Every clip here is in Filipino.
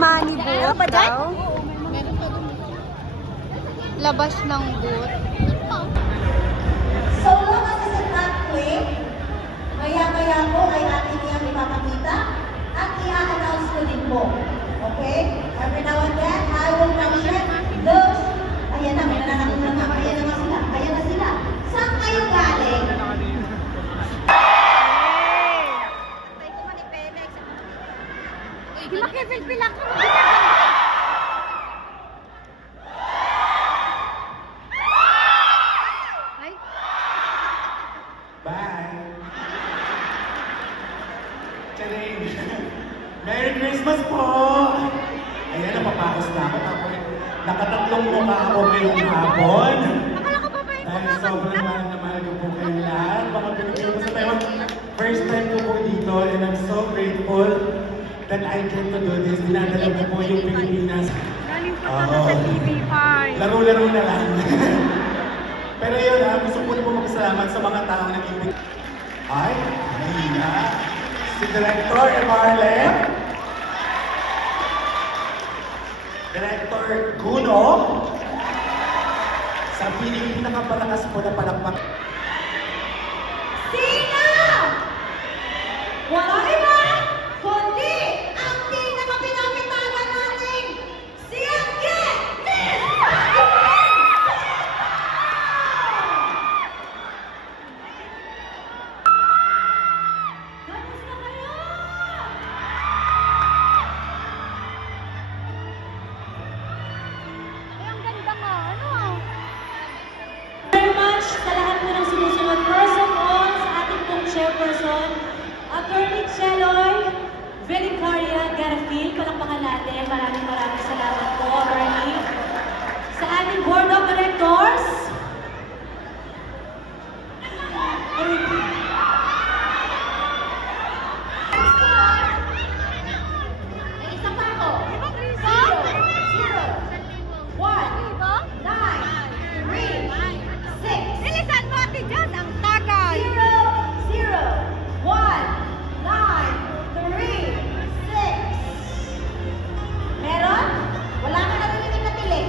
money booth ba dyan? daw. Labas ng booth. So long as it's not quick, maya-maya po ay atin niyang ipapakita at i-announce ko din po. Okay? Every now and then, I will mention those. Ayan na, may nananakot na naman. Ayan na sila. Ayan na sila. Saan kayo galing? Di makipilpil ako. Ay. Bye! Charing! Merry Christmas po! Ayan, napapakos na ako. Nakatatlong mukha ako ngayong hapon. Akala ko ba ba yung Dahil sobrang mahal na mahal ko po kayo lahat. Baka pinagkiro ko sa Taiwan. First time ko po dito and I'm so grateful that I get to do this. Dinadala ko po yung Pilipinas. Galing pa sana sa TV5. Laro-laro na lang. Pero yun, gusto ko po magsalamat sa mga taong naging... Ay, mahina. Si Director Emarlem. Director Guno. Sa pinakapalakas po na palakpak. Sino? Wala iba, kundi ang pinakapinapitagan natin, si Angge Miss Pagkain! Kamusta kayo? Ay, ang ganda nga. Ano? Very much sa lahat po ng sumusunod. First of all, sa ating pong chairperson, Attorney Cheloy Velicaria Garafil. Palakpakan natin. Maraming salamat po, Attorney. Sa ating Board of Directors, may isa pa ako. 0, 1, 9, 3, 6. Bilisan mo, Ate Jazz. Ang tagal. 0, 0, 1, 9, 3, 6. Meron? Wala ka narinig na tilik.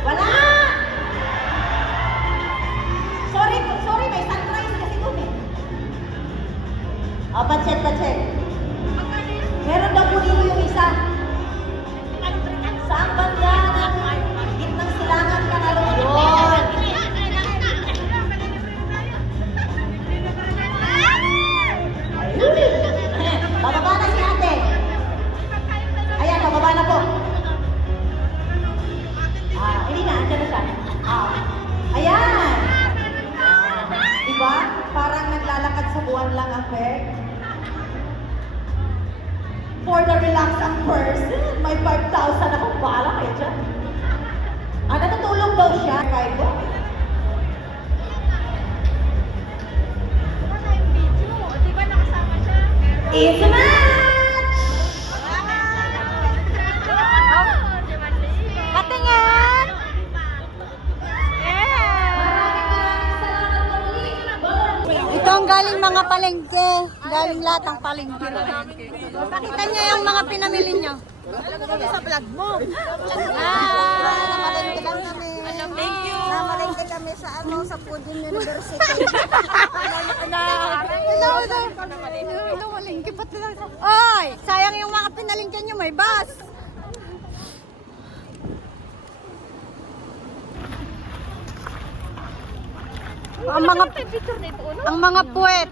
Wala! Sorry, may sunrise kasi doon eh. Pacheck. Meron daw po dito yung isa. Saan banda ng gitnang silangan ka na rin yun? Bababa na si ate. Ayan, bababa na po. Hindi na, andyan na siya. Ayan. Diba? Parang naglalakad sa buwan lang ang peg. For the relaxed person, may 5,000 akong bala kayo dyan. Natutulog daw siya. Kaya ko. Di ba nakasama siya? It's a match! Patingin! Ito ang galing mga palengke. Galing lahat ng palengke. Pakita niyo yung mga pinamili niyo. Sa vlog mo. Namalengke lang kami. Thank you. Namalengke kami sa sa Pudin University. Hello, malengke. Ba't lang? Oy! Sayang yung mga pinalengke niyo. May bus. Ang mga puwet.